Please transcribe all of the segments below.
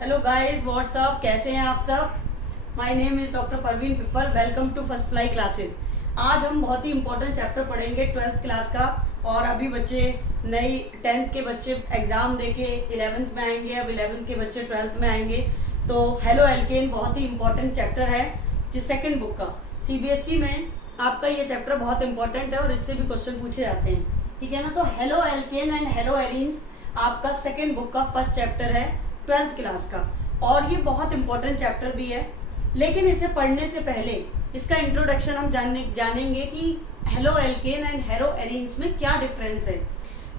Hello guys, WhatsApp, कैसे हैं आप सब। My name is doctor Parveen Pipal. Welcome to first fly classes. आज हम बहुत ही इंपॉर्टेंट चैप्टर पढ़ेंगे 12th क्लास का। और अभी बच्चे नई 10th के बच्चे एग्जाम देके 11th में आएंगे, अब 11th के बच्चे 12th में आएंगे। तो हेलो एल्केन बहुत ही इंपॉर्टेंट चैप्टर है, जिस सेकेंड बुक का सीबीएसई में आपका ये चैप्टर बहुत इंपॉर्टेंट है और इससे भी क्वेश्चन पूछे जाते हैं, ठीक है ना। तो halo alkane and hello arenes आपका सेकेंड बुक का फर्स्ट चैप्टर है 12th क्लास का, और ये बहुत इंपॉर्टेंट चैप्टर भी है। लेकिन इसे पढ़ने से पहले इसका इंट्रोडक्शन हम जानेंगे कि halo alkane and hello arenes में क्या डिफरेंस है।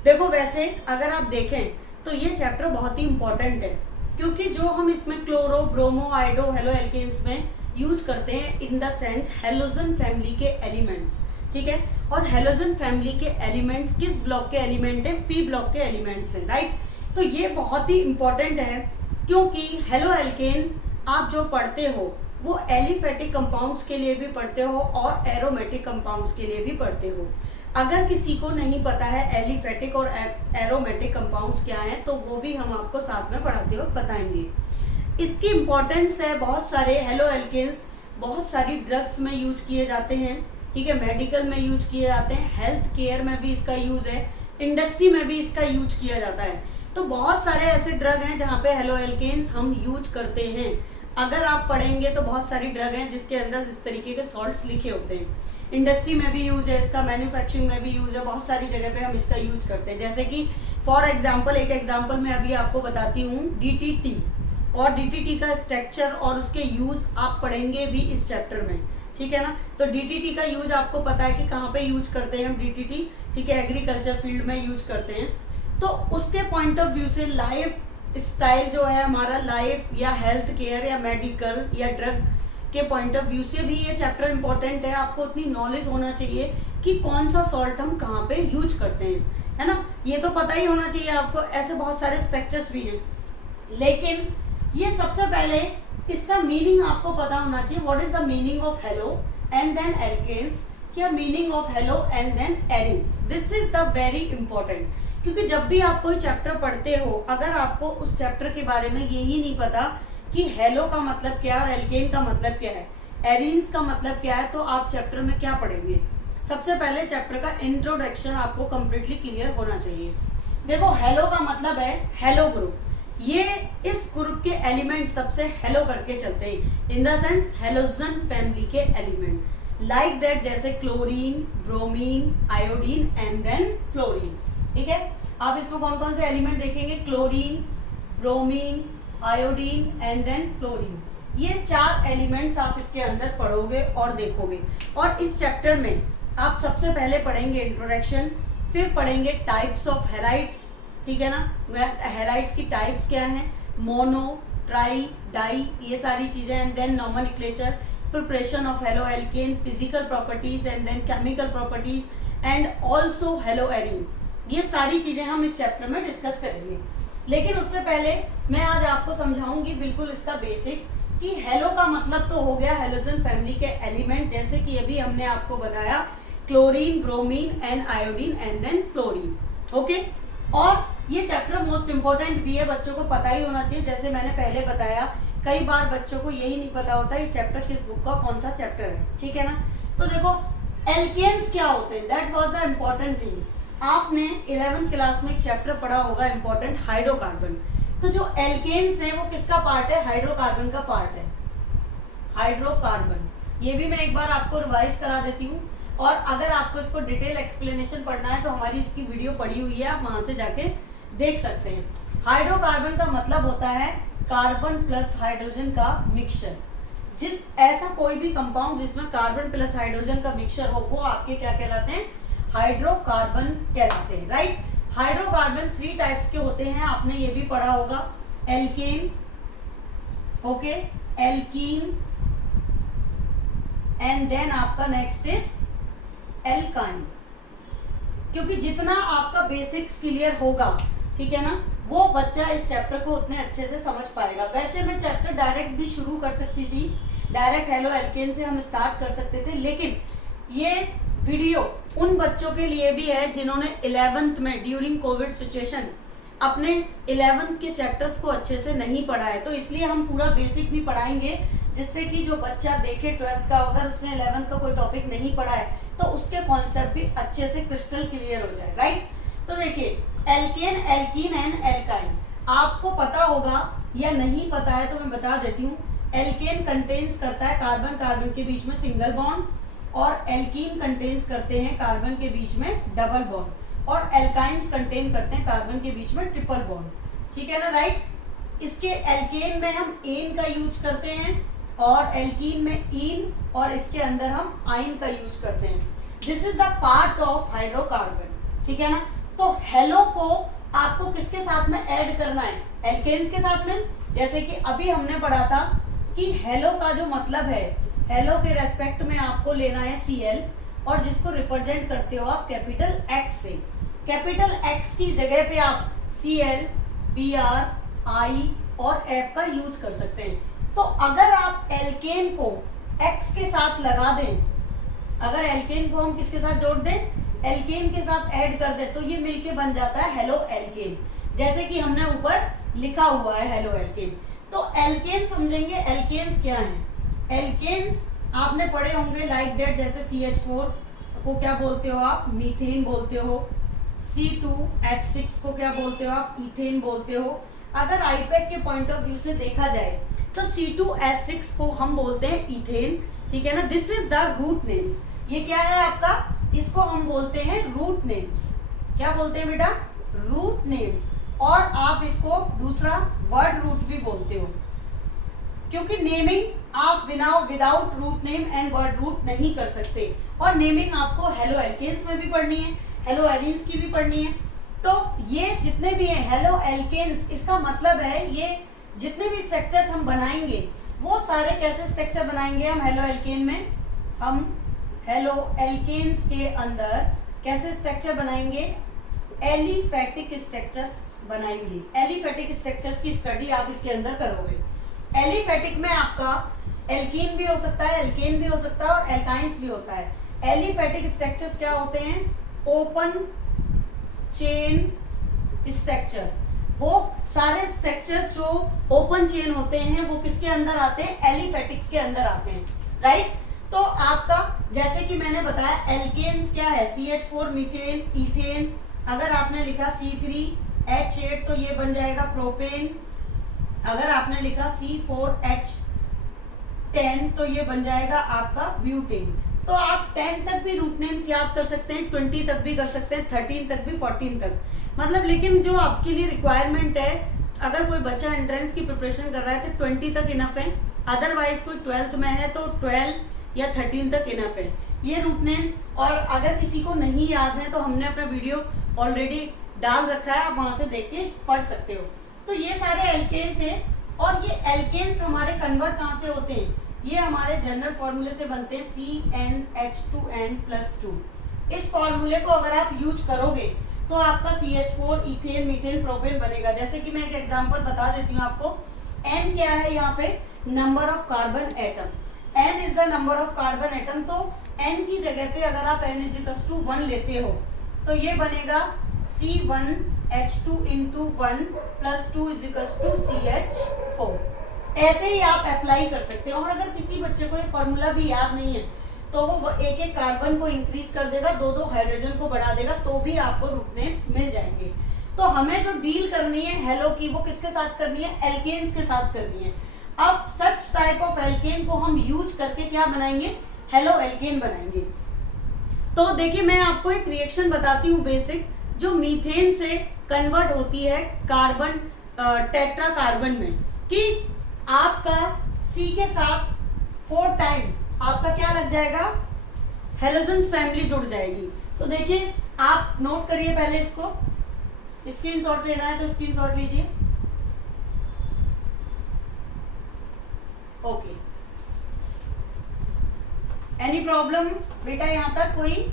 देखो, वैसे अगर आप देखें तो ये चैप्टर बहुत ही इंपॉर्टेंट है, क्योंकि जो हम इसमें chloro, bromo, iodo, halo alkanes में यूज करते हैं in the sense halogen family के एलिमेंट्स, ठीक है। और हेलोजन फैमिली के एलिमेंट्स किस ब्लॉक के एलिमेंट है? पी ब्लॉक के एलिमेंट्स हैं, राइट। तो ये बहुत ही इंपॉर्टेंट है, क्योंकि हेलो एल्केन्स आप जो पढ़ते हो वो एलिफेटिक कंपाउंड्स के लिए भी पढ़ते हो और एरोमेटिक कंपाउंड्स के लिए भी पढ़ते हो। अगर किसी को नहीं पता है एलिफेटिक और एरोमेटिक कंपाउंड्स क्या हैं, तो वो भी हम आपको साथ में पढ़ाते हुए बताएंगे। इसकी इंपॉर्टेंस है, बहुत सारे हेलो एल्केन्स बहुत सारी ड्रग्स में यूज किए जाते हैं, ठीक है। मेडिकल में यूज किए जाते हैं, हेल्थ केयर में भी इसका यूज है, इंडस्ट्री में भी इसका यूज किया जाता है। तो बहुत सारे ऐसे ड्रग हैं जहाँ पे हेलो एल्केन्स हम यूज करते हैं। अगर आप पढ़ेंगे तो बहुत सारी ड्रग हैं जिसके अंदर इस तरीके के सॉल्ट्स लिखे होते हैं। इंडस्ट्री में भी यूज है इसका, मैन्युफैक्चरिंग में भी यूज है, बहुत सारी जगह पे हम इसका यूज करते हैं। जैसे कि फॉर एग्जाम्पल, एक एग्जाम्पल मैं अभी आपको बताती हूँ, DTT। और DTT का स्ट्रक्चर और उसके यूज आप पढ़ेंगे भी इस चैप्टर में, ठीक है ना। तो DTT का यूज आपको पता है कि कहाँ पे यूज करते हैं हम DTT, ठीक है, एग्रीकल्चर फील्ड में यूज करते हैं। तो उसके पॉइंट ऑफ व्यू से लाइफ स्टाइल जो है हमारा, लाइफ या हेल्थ केयर या मेडिकल या ड्रग के पॉइंट ऑफ व्यू से भी ये चैप्टर इंपॉर्टेंट है। आपको उतनी नॉलेज होना चाहिए कि कौन सा सॉल्ट हम कहाँ पे यूज करते हैं, है ना। ये तो पता ही होना चाहिए आपको। ऐसे बहुत सारे स्ट्रक्चर्स भी हैं, लेकिन ये सबसे पहले इसका मीनिंग आपको पता होना चाहिए। What is the meaning of halo and then alkanes, या meaning of halo and then arenes. This is the very important, क्योंकि जब भी आप कोई चैप्टर पढ़ते हो, अगर आपको उस चैप्टर के बारे में यही नहीं पता कि हेलो का मतलब क्या है और एल्केन का मतलब क्या है, एरीन्स का मतलब क्या है, तो आप चैप्टर में क्या पढ़ेंगे। सबसे पहले चैप्टर का इंट्रोडक्शन आपको कंप्लीटली क्लियर होना चाहिए। देखो, हेलो का मतलब है हेलो ग्रुप। ये इस ग्रुप के एलिमेंट सबसे हेलो करके चलते हैं, in the sense halogen family के एलिमेंट, लाइक दैट, जैसे chlorine, bromine, iodine and then fluorine, ठीक है। आप इसमें कौन कौन से एलिमेंट देखेंगे? Chlorine, bromine, iodine and then fluorine. ये 4 एलिमेंट्स आप इसके अंदर पढ़ोगे और देखोगे। और इस चैप्टर में आप सबसे पहले पढ़ेंगे इंट्रोडक्शन, फिर पढ़ेंगे टाइप्स ऑफ हैलाइड्स, ठीक है ना। हैलाइड्स की टाइप्स क्या हैं, मोनो, ट्राई, डाई, ये सारी चीजें, and then nomenclature, preparation of halo alkane, physical properties and then chemical properties and also halo arenes. ये सारी चीजें हम इस चैप्टर में डिस्कस करेंगे। लेकिन उससे पहले मैं आज आपको समझाऊंगी बिल्कुल इसका बेसिक, कि हेलो का मतलब तो हो गया हेलोजन फैमिली के एलिमेंट, जैसे कि अभी हमने आपको बताया chlorine, bromine and iodine and then fluorine, okay. और ये चैप्टर मोस्ट इंपॉर्टेंट भी है, बच्चों को पता ही होना चाहिए। जैसे मैंने पहले बताया, कई बार बच्चों को यही नहीं पता होता ये चैप्टर किस बुक का कौन सा चैप्टर है, ठीक है ना। तो देखो, एल्केन्स क्या होते हैं, that was the important things. आपने 11th क्लास में एक चैप्टर पढ़ा होगा इंपॉर्टेंट, हाइड्रोकार्बन। तो जो एल्केन्स है वो किसका पार्ट है? हाइड्रोकार्बन का पार्ट है, हाइड्रोकार्बन। ये भी मैं एक बार आपको रिवाइज करा देती हूँ, और अगर आपको इसको डिटेल एक्सप्लेनेशन पढ़ना है तो हमारी इसकी वीडियो पड़ी हुई है, आप वहां से जाके देख सकते हैं। हाइड्रोकार्बन का मतलब होता है कार्बन प्लस हाइड्रोजन का मिक्सचर। जिस ऐसा कोई भी कंपाउंड जिसमें कार्बन प्लस हाइड्रोजन का मिक्सचर हो, वो आपके क्या कहलाते हैं? हाइड्रोकार्बन कहलाते हैं, राइट। हाइड्रोकार्बन 3 टाइप्स के होते हैं, आपने ये भी पढ़ा होगा, alkane, okay, alkene and then आपका नेक्स्ट इज एल्काइन। क्योंकि जितना आपका बेसिक्स क्लियर होगा, ठीक है ना, वो बच्चा इस चैप्टर को उतने अच्छे से समझ पाएगा। वैसे मैं चैप्टर डायरेक्ट भी शुरू कर सकती थी, डायरेक्ट हेलो एल्केन से हम स्टार्ट कर सकते थे, लेकिन ये वीडियो उन बच्चों के लिए भी है जिन्होंने 11th में ड्यूरिंग कोविड सिचुएशन अपने 11th के चैप्टर्स को अच्छे से नहीं पढ़ा है, तो इसलिए हम पूरा बेसिक भी पढ़ाएंगे, जिससे कि जो बच्चा देखे 12th का, अगर उसने 11th का कोई टॉपिक नहीं पढ़ा है तो उसके कॉन्सेप्ट भी अच्छे से क्रिस्टल क्लियर हो जाए, राइट। तो देखिए एल्केन, एल्कीन एंड एल्काइन, आपको पता होगा या नहीं पता है तो मैं बता देती हूँ। एल्केन कंटेन्स करता है कार्बन कार्बन के बीच में सिंगल बॉन्ड, और एल्कीन कंटेन्स करते हैं कार्बन के बीच में डबल बॉन्ड, और एल्काइंस कंटेन करते हैं कार्बन के बीच में ट्रिपल बॉन्ड, ठीक है ना, राइट। इसके एल्केन में हम एन का यूज करते हैं और एल्कीन में इन, और इसके अंदर हम आइन का यूज करते हैं। This is the part of hydrocarbon, ठीक है ना। तो हेलो को आपको किसके साथ में ऐड करना है, एल्केन्स के साथ में। जैसे कि अभी हमने पढ़ा था कि हेलो का जो मतलब है, हेलो के रेस्पेक्ट में आपको लेना है Cl, और जिसको रिप्रेजेंट करते हो आप कैपिटल X से। कैपिटल X की जगह पे आप Cl, Br, I और F का यूज कर सकते हैं। तो अगर आप एल्केन को X के साथ लगा दें, अगर एल्केन को हम किसके साथ जोड़ दें, एल्केन के साथ ऐड कर दें, तो ये मिलके बन जाता है हेलो एल्केन, जैसे कि हमने ऊपर लिखा हुआ है हेलो एल्केन। तो एल्केन समझेंगे, एल्केन्स क्या हैं। एल्केन्स आपने पढ़े होंगे लाइक डेट, जैसे CH4 को क्या बोलते हो आप, मीथेन बोलते हो। C2H6 को क्या बोलते हो आप, इथेन बोलते हो। अगर आईपैक के पॉइंट ऑफ व्यू से देखा जाए तो C2H6 को हम बोलते हैं इथेन, ठीक है ना। This is the root names, ये क्या है आपका, इसको हम बोलते हैं रूट नेम्स। क्या बोलते हैं बेटा, रूट नेम्स। और आप इसको दूसरा वर्ड रूट भी बोलते हो, क्योंकि नेमिंग आप without root name and word root नहीं कर सकते। और नेमिंग आपको हेलो एल्केन्स में भी पढ़नी है, हेलो एलिन्स की भी पढ़नी है। तो ये जितने भी हैं हेलो एल्केन्स, इसका मतलब है ये जितने भी स्ट्रक्चर्स हम बनाएंगे वो सारे कैसे स्ट्रक्चर बनाएंगे हम हेलो एल्केन में, हम हेलो एल्केन्स के अंदर कैसे स्ट्रक्चर बनाएंगे, एलिफेटिक स्ट्रक्चर्स बनाएंगे। एलिफेटिक स्ट्रक्चर्स की स्टडी आप इसके अंदर करोगे। एलिफेटिक में आपका एल्कीन भी हो सकता है, एल्केन भी हो सकता है और एल्काइंस भी होता है। एलिफेटिक स्ट्रक्चर्स क्या होते हैं, ओपन चेन स्ट्रक्चर्स। वो सारे स्ट्रक्चर्स जो ओपन चेन होते हैं वो किसके अंदर आते हैं, एलिफेटिक्स के अंदर आते हैं, राइट। तो आपका जैसे कि मैंने बताया एल्केन्स क्या है, CH4 मीथेन, इथेन। अगर आपने लिखा C3H8 तो ये बन जाएगा प्रोपेन। अगर आपने लिखा C4H10 तो ये बन जाएगा आपका ब्यूटेन। तो आप 10 तक भी रूट नेम्स याद कर सकते हैं, 20 तक भी कर सकते हैं, 13 तक भी, 14 तक, मतलब। लेकिन जो आपके लिए रिक्वायरमेंट है, अगर कोई बच्चा एंट्रेंस की प्रिपरेशन कर रहा है तो 20 तक इनफ है। अदरवाइज कोई 12th में है तो 12 या 13 तक इनफ है ये रूट नेम। और अगर किसी को नहीं याद है तो हमने अपना वीडियो ऑलरेडी डाल रखा है, आप वहां से देख के पढ़ सकते हो। तो ये सारे एल्केन थे, और ये एल्केन्स हमारे कन्वर्ट कहाँ से होते हैं, ये हमारे जनरल फॉर्मूले से बनते हैं CnH2n+2। इस फॉर्मूले को अगर आप यूज करोगे तो आपका CH4 इथेन मीथेन प्रोपेन बनेगा। जैसे कि मैं एक एग्जांपल बता देती हूँ आपको। N क्या है यहाँ पे, number of carbon atom. N is the number of carbon atom. तो N की जगह पे अगर आप N = 1 लेते हो तो ये बनेगा C1H2 × 1 + 2 = CH4। ऐसे ही आप अप्लाई कर सकते हो। और अगर किसी बच्चे को ये फॉर्मूला भी याद नहीं है तो वो एक एक कार्बन को इंक्रीज कर देगा, दो दो हाइड्रोजन को बढ़ा देगा, तो भी आपको रूट नेम्स मिल जाएंगे। तो हमें जो डील करनी है हेलो की, वो किसके साथ करनी है, एल्केन्स के साथ करनी है। अब सच टाइप ऑफ एल्केन को हम यूज करके क्या बनाएंगे, हेलो एल्केन बनाएंगे। तो देखिए मैं आपको एक रिएक्शन बताती हूँ बेसिक, जो मीथेन से कन्वर्ट होती है कार्बन टेट्रा कार्बन में, कि आपका C के साथ 4 टाइम आपका क्या लग जाएगा, हेलोजन्स फैमिली जुड़ जाएगी। तो देखिए आप नोट करिए, पहले इसको स्क्रीनशॉट लेना है तो स्क्रीनशॉट लीजिए। ओके, एनी प्रॉब्लम बेटा यहाँ तक कोई,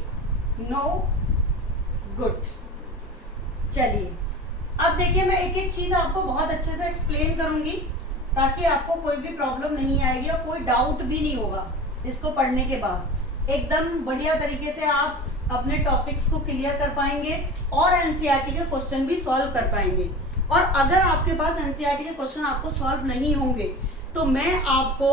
नो, गुड। चलिए अब देखिए मैं एक एक चीज आपको बहुत अच्छे से एक्सप्लेन करूंगी ताकि आपको कोई भी प्रॉब्लम नहीं आएगी और कोई डाउट भी नहीं होगा इसको पढ़ने के बाद। एकदम बढ़िया तरीके से आप अपने टॉपिक्स को क्लियर कर पाएंगे और एनसीईआरटी के क्वेश्चन भी सॉल्व कर पाएंगे। और अगर आपके पास एनसीईआरटी के क्वेश्चन आपको सॉल्व नहीं होंगे तो मैं आपको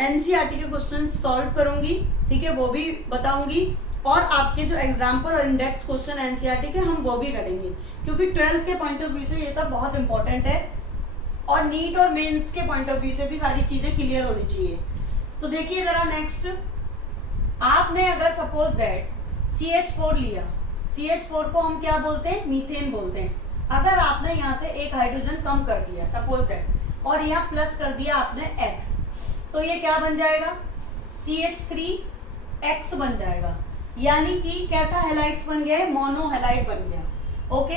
एनसीईआरटी के क्वेश्चन सॉल्व करूंगी, ठीक है, वो भी बताऊंगी, और आपके जो एग्जाम्पल और इंडेक्स क्वेश्चन एनसीईआरटी के हम वो भी करेंगे, क्योंकि 12th के पॉइंट ऑफ व्यू से ये सब बहुत इंपॉर्टेंट है और नीट और मेंस के पॉइंट ऑफ व्यू से भी सारी चीजें क्लियर होनी चाहिए। तो देखिए जरा नेक्स्ट, आपने अगर सपोज दैट CH4 लिया, CH4 को हम क्या बोलते हैं, मीथेन बोलते हैं। अगर आपने यहाँ से एक हाइड्रोजन कम कर दिया सपोज दैट, और यहाँ प्लस कर दिया आपने X, तो ये क्या बन जाएगा, CH3X बन जाएगा, यानी कि कैसा हेलाइड्स बन गया है, मोनो हेलाइड बन गया। ओके,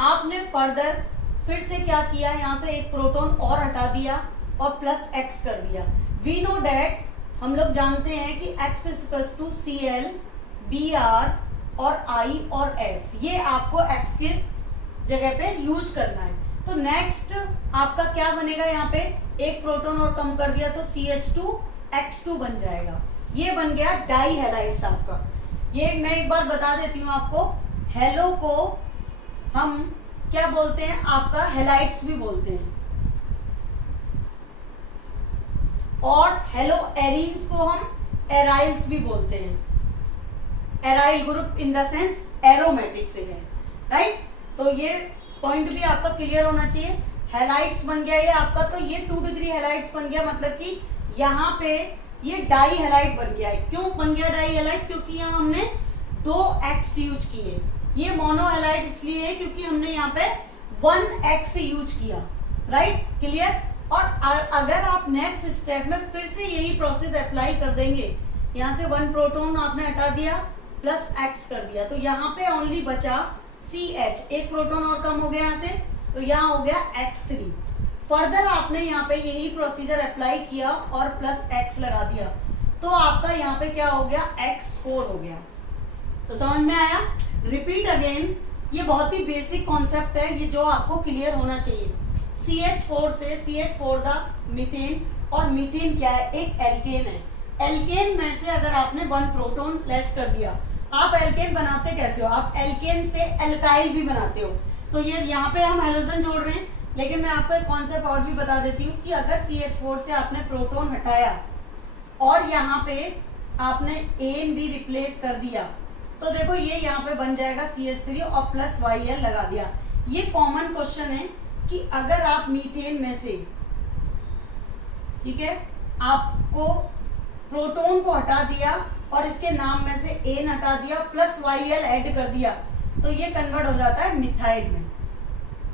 आपने फर्दर फिर से क्या किया, यहाँ से एक प्रोटॉन और हटा दिया और प्लस X कर दिया। वी नो डैट, हम लोग जानते हैं कि X equals to Cl, Br और I और F, ये आपको X के जगह पे यूज करना है। तो नेक्स्ट आपका क्या बनेगा, यहाँ पे एक प्रोटॉन और कम कर दिया तो CH2X2 बन जाएगा। ये बन गया डाई हेलाइड्स आपका। ये मैं एक बार बता देती हूँ आपको, हेलो को हम क्या बोलते हैं, आपका हेलाइड्स भी बोलते हैं, और हेलो एरीन्स को हम एराइल्स भी बोलते हैं। Aryl group in the sense aromatic से है, राइट। तो ये पॉइंट भी आपका क्लियर होना चाहिए। हेलाइड्स बन गया ये आपका, तो ये 2 डिग्री हेलाइड्स बन गया, मतलब कि यहाँ पे ये डाई हेलाइड बन गया है। क्यों बन गया डाई हेलाइड, क्योंकि यहाँ हमने 2 X यूज किए। ये मोनो हेलाइड इसलिए है क्योंकि हमने यहाँ पे 1 X यूज किया, राइट, क्लियर। और अगर आप नेक्स्ट स्टेप में फिर से यही प्रोसेस अप्लाई कर देंगे, यहाँ से 1 प्रोटॉन आपने हटा दिया प्लस X कर दिया, तो यहाँ पे ओनली बचा CH, एक प्रोटॉन और कम हो गया यहाँ से, तो यहाँ हो गया X3। फर्दर आपने यहाँ पे यही प्रोसीजर अप्लाई किया और प्लस X लगा दिया, तो आपका यहाँ पे क्या हो गया, X4 हो गया। तो समझ में आया। रिपीट अगेन, ये बहुत ही बेसिक कॉन्सेप्ट है, ये जो आपको क्लियर होना चाहिए। CH4 से CH4 द मीथेन, और मीथेन क्या है, एक एल्केन है। एल्केन में से अगर आपने 1 प्रोटॉन लेस कर दिया, आप एल्केन बनाते कैसे हो, आप एल्केन से एल्काइल भी बनाते हो। तो ये यहाँ पे हम हेलोजन जोड़ रहे हैं, लेकिन मैं आपको एक कॉन्सेप्ट और भी बता देती हूँ कि अगर CH4 से आपने प्रोटॉन हटाया और यहाँ पे आपने A and B रिप्लेस कर दिया, तो देखो ये यहाँ पे बन जाएगा CH3 और प्लस YL लगा दिया। ये कॉमन क्वेश्चन है कि अगर आप मीथेन में से, ठीक है, आपको प्रोटॉन को हटा दिया और इसके नाम में से N हटा दिया प्लस YL ऐड कर दिया, तो ये कन्वर्ट हो जाता है मिथाइल में,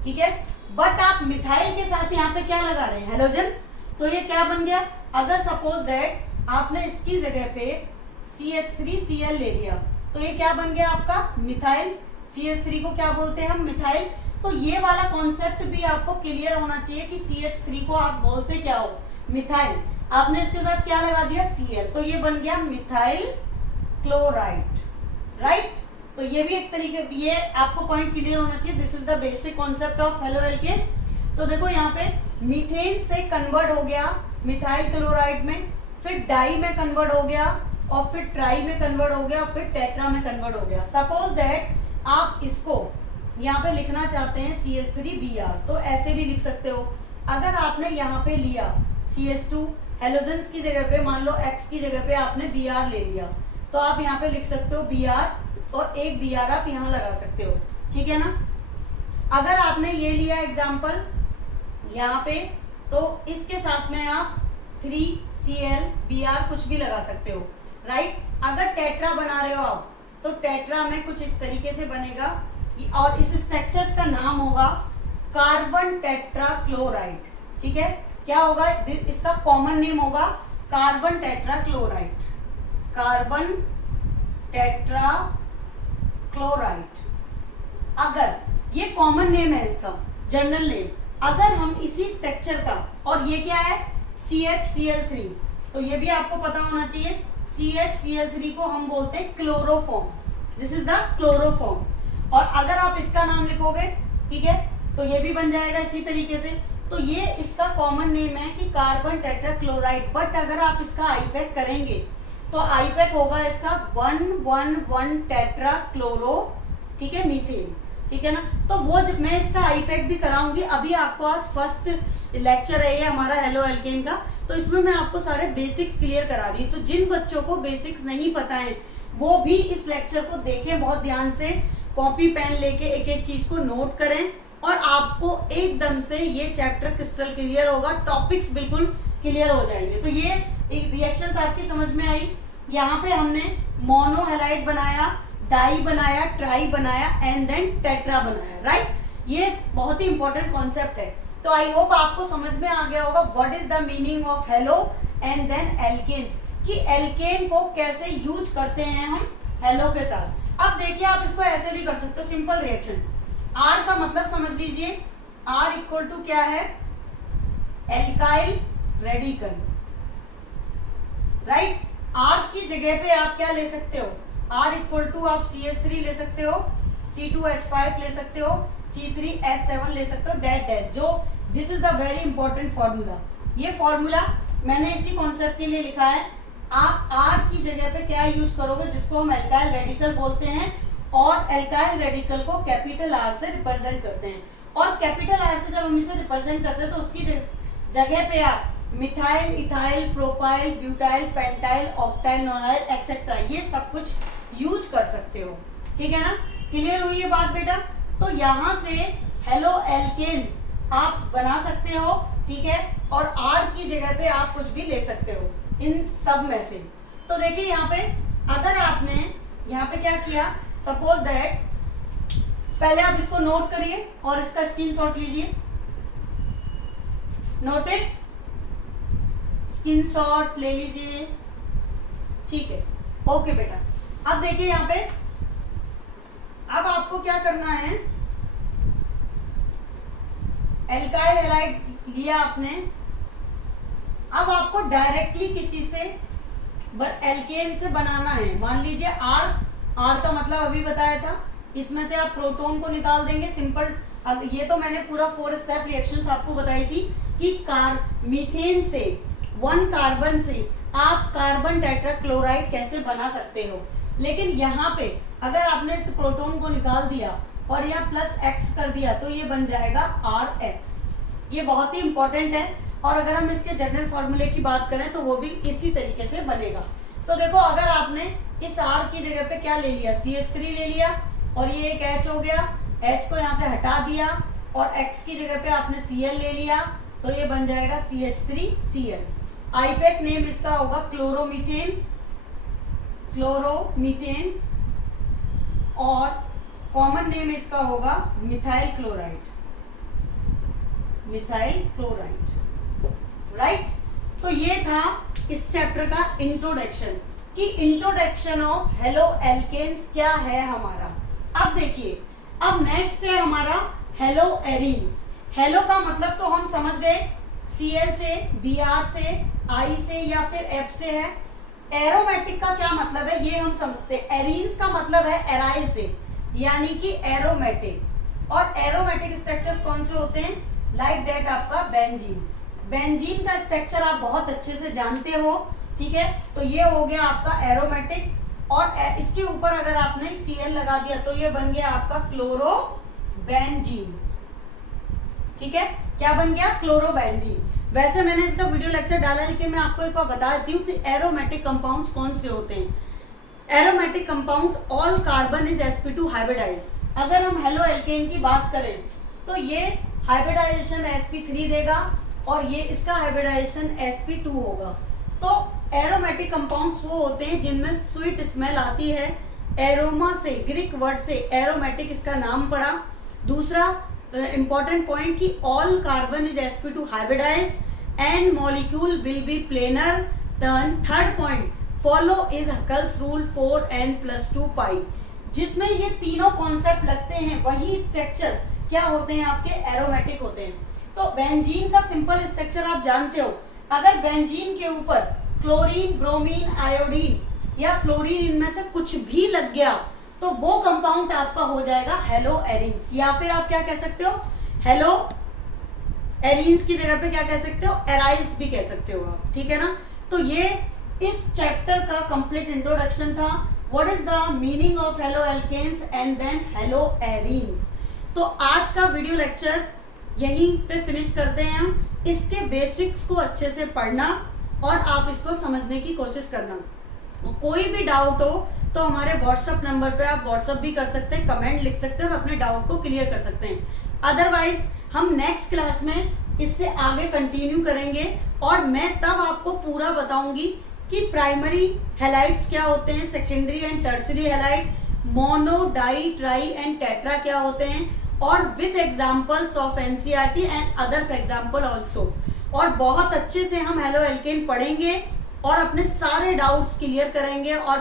ठीक है। बट आप मिथाइल के साथ यहाँ पे क्या लगा रहे हैं, हेलोजन, तो ये क्या बन गया, अगर सपोज दैट आपने इसकी जगह पे CH3Cl ले लिया, तो ये क्या बन गया आपका मिथाइल। CH3 को क्या बोलते हैं हम, मिथाइल। तो ये वाला कॉन्सेप्ट भी आपको क्लियर होना चाहिए कि CH3 को आप बोलते क्या हो, मिथाइल। आपने इसके साथ क्या लगा दिया, Cl, तो ये बन गया मिथाइल क्लोराइड, राइट। तो ये भी एक तरीके, ये आपको पॉइंट क्लियर होना चाहिए। This is the basic concept of halo alkene. तो देखो यहाँ पे मीथेन से कन्वर्ट हो गया मिथाइल क्लोराइड में, फिर डाई में कन्वर्ट हो गया, और फिर ट्राई में कन्वर्ट हो गया, फिर टेट्रा में कन्वर्ट हो गया। सपोज दैट आप इसको यहाँ पे लिखना चाहते हैं CH3Br, तो ऐसे भी लिख सकते हो। अगर आपने यहाँ पे लिया CH2 हेलोजेंस की जगह पे, मान लो X की जगह पे आपने Br ले लिया, तो आप यहाँ पे लिख सकते हो Br, और एक Br आप यहाँ लगा सकते हो, ठीक है ना। अगर आपने ये लिया एग्जाम्पल यहाँ पे, तो इसके साथ में आप 3Cl Br कुछ भी लगा सकते हो, राइट। अगर टेट्रा बना रहे हो आप, तो टेट्रा में कुछ इस तरीके से बनेगा, और इस स्ट्रक्चर्स का नाम होगा कार्बन टेट्रा क्लोराइड, ठीक है। क्या होगा, इसका कॉमन नेम होगा carbon tetra chloride, carbon tetra chloride. अगर ये कॉमन नेम है, इसका जनरल नेम, अगर हम इसी स्ट्रक्चर का, और ये क्या है CHCl3, तो ये भी आपको पता होना चाहिए। CHCl3 को हम बोलते हैं chloroform, this is the chloroform. और अगर आप इसका नाम लिखोगे, ठीक है, तो ये भी बन जाएगा इसी तरीके से। तो ये इसका कॉमन नेम है कि कार्बन टेट्रा क्लोराइड। बट अगर आप इसका आईपैक करेंगे, तो आईपैक होगा इसका 1,1,1 टेट्रा क्लोरो, ठीक है, मीथेन। ठीक है ना। तो वो जब मैं इसका आईपैक भी कराऊंगी, अभी आपको आज फर्स्ट लेक्चर है ये हमारा हेलो एल्केन का, तो इसमें मैं आपको सारे बेसिक्स क्लियर करा रही हूँ। तो जिन बच्चों को बेसिक्स नहीं पता है वो भी इस लेक्चर को देखें बहुत ध्यान से, कॉपी पेन लेके एक एक चीज को नोट करें और आपको एकदम से ये चैप्टर क्रिस्टल क्लियर होगा, टॉपिक्स बिल्कुल क्लियर हो जाएंगे। तो ये रिएक्शंस आपकी समझ में आई। यहाँ पे हमने मोनो हैलाइड बनाया, डाई बनाया, ट्राई बनाया एंड देन टेट्रा बनाया, राइट। ये बहुत ही इंपॉर्टेंट कॉन्सेप्ट है। तो आई होप आपको समझ में आ गया होगा what is the meaning of halo and then alkanes, कि एल्केन को कैसे यूज करते हैं हम हेलो के साथ। अब देखिए आप इसको ऐसे भी कर सकते हो, सिंपल रिएक्शन। आर का मतलब समझ लीजिए, आर इक्वल टू क्या है, एल्काइल रेडिकल, राइट। आर की जगह पे आप क्या ले सकते हो, आर इक्वल टू आप CH3 ले सकते हो, C2H5 ले सकते हो, C3H7 ले सकते हो, डैट डैट। जो this is the very important formula. ये फॉर्मूला मैंने इसी कॉन्सेप्ट के लिए लिखा है। आप आर की जगह पे क्या यूज करोगे, जिसको हम एल्काइल रेडिकल बोलते हैं, और एल्काइल रेडिकल को कैपिटल आर से रिप्रेजेंट करते हैं। और कैपिटल आर से जब हम इसे रिप्रेजेंट करते हैं तो उसकी जगह पे आप methyl, ethyl, propyl, butyl, pentyl, octyl, nonyl etcetera ये सब कुछ यूज कर सकते हो, ठीक है ना। क्लियर हुई ये बात बेटा। तो यहाँ से हेलो एल्केन्स आप बना सकते हो, ठीक है, और आर की जगह पे आप कुछ भी ले सकते हो इन सब में से। तो देखिए यहाँ पे अगर आपने यहाँ पे क्या किया, सपोज दैट, पहले आप इसको नोट करिए और इसका स्क्रीनशॉट लीजिए, नोटेड, स्क्रीनशॉट ले लीजिए, ठीक है, ओके बेटा। अब देखिए यहाँ पे अब आपको क्या करना है, एल्काइल हैलाइड लिया आपने, अब आपको डायरेक्टली किसी से एल्केन से बनाना है। मान लीजिए आर, आर का मतलब अभी बताया था, इसमें से आप प्रोटॉन को निकाल देंगे, सिंपल। ये तो मैंने पूरा 4 स्टेप रिएक्शंस आपको बताई थी कि मीथेन से 1 कार्बन से आप कार्बन टेट्राक्लोराइड कैसे बना सकते हो। लेकिन यहाँ पे अगर आपने इस प्रोटॉन को निकाल दिया और यहाँ +X कर दिया तो ये बन जाएगा RX। ये बहुत ही इंपॉर्टेंट है। और अगर हम इसके जनरल फॉर्मूले की बात करें तो वो भी इसी तरीके से बनेगा। तो देखो अगर आपने इस R की जगह पे क्या ले लिया, CH3 ले लिया, और ये एक H हो गया, H को यहाँ से हटा दिया, और X की जगह पे आपने Cl ले लिया, तो ये बन जाएगा CH3Cl। आईपैक नेम इसका होगा क्लोरोमीथेन, क्लोरोमीथेन, और कॉमन नेम इसका होगा methyl chloride, methyl chloride, right. तो ये था इस चैप्टर का इंट्रोडक्शन, कि इंट्रोडक्शन ऑफ हेलो एल्केन्स क्या है हमारा। अब देखिए, अब नेक्स्ट है हमारा हेलो एरीन्स। हेलो का मतलब तो हम समझ गए, Cl से, Br से, I से या फिर F से है। एरोमेटिक का क्या मतलब है ये हम समझते हैं। एरीन्स का मतलब है एराइल से, यानी कि एरोमेटिक। और एरोमेटिक स्ट्रक्चर्स कौन से होते हैं, लाइक दैट आपका बेंजीन। बेंजीन का स्ट्रक्चर आप बहुत अच्छे से जानते हो, ठीक है। तो ये हो गया आपका एरोमेटिक, और इसके ऊपर अगर आपने Cl लगा दिया तो ये बन गया आपका क्लोरोबेंजीन, ठीक है। क्या बन गया, क्लोरोबेंजीन। वैसे मैंने इसका वीडियो लेक्चर डाला है, लेकिन मैं आपको एक बार बता देती हूँ कि एरोमेटिक कंपाउंड्स कौन से होते हैं। Aromatic compound all carbon is sp2 hybridise. अगर हम हेलो एल्केन की बात करें तो ये हाइब्रिडाइजेशन sp3 देगा और ये इसका हाइब्रिडाइजेशन sp2 होगा। तो एरोमेटिक कंपाउंड्स वो होते हैं जिनमें स्वीट स्मेल आती है, एरोमा से, ग्रीक वर्ड से एरोमेटिक इसका नाम पड़ा। दूसरा इंपॉर्टेंट पॉइंट कि all carbon is sp2 hybridise and molecule will be planar turn. Third point, follow is Huckel's rule 4n+2 pi. जिसमें ये तीनों कॉन्सेप्ट लगते हैं वही स्ट्रक्चर्स क्या होते हैं, आपके एरोमेटिक होते हैं। तो बेंजीन का सिंपल स्ट्रक्चर आप जानते हो। अगर बेंजीन के ऊपर क्लोरीन, ब्रोमीन, आयोडीन या फ्लोरीन इनमें से कुछ भी लग गया तो वो कंपाउंड आपका हो जाएगा हेलो एरीन्स, या फिर आप क्या कह सकते हो, हेलो एरीन्स की जगह पे क्या कह सकते हो, एराइल्स भी कह सकते हो आप, ठीक है ना। तो ये इस चैप्टर का कंप्लीट इंट्रोडक्शन था। What is the meaning of halo alkanes and then halo arenes. तो आज का वीडियो लेक्चर्स यहीं पे फिनिश करते हैं हम। इसके बेसिक्स को अच्छे से पढ़ना और आप इसको समझने की कोशिश करना। कोई भी डाउट हो तो हमारे व्हाट्सएप नंबर पे आप व्हाट्सएप भी कर सकते हैं, कमेंट लिख सकते हैं और अपने डाउट को क्लियर कर सकते हैं। अदरवाइज हम नेक्स्ट क्लास में इससे आगे कंटिन्यू करेंगे और मैं तब आपको पूरा बताऊंगी कि प्राइमरी हैलाइड्स क्या होते हैं, secondary and tertiary halides, mono, di, tri and tetra क्या होते हैं, और with examples of NCERT and others example also. और बहुत अच्छे से हम हेलो एल्केन पढ़ेंगे और अपने सारे डाउट्स क्लियर करेंगे और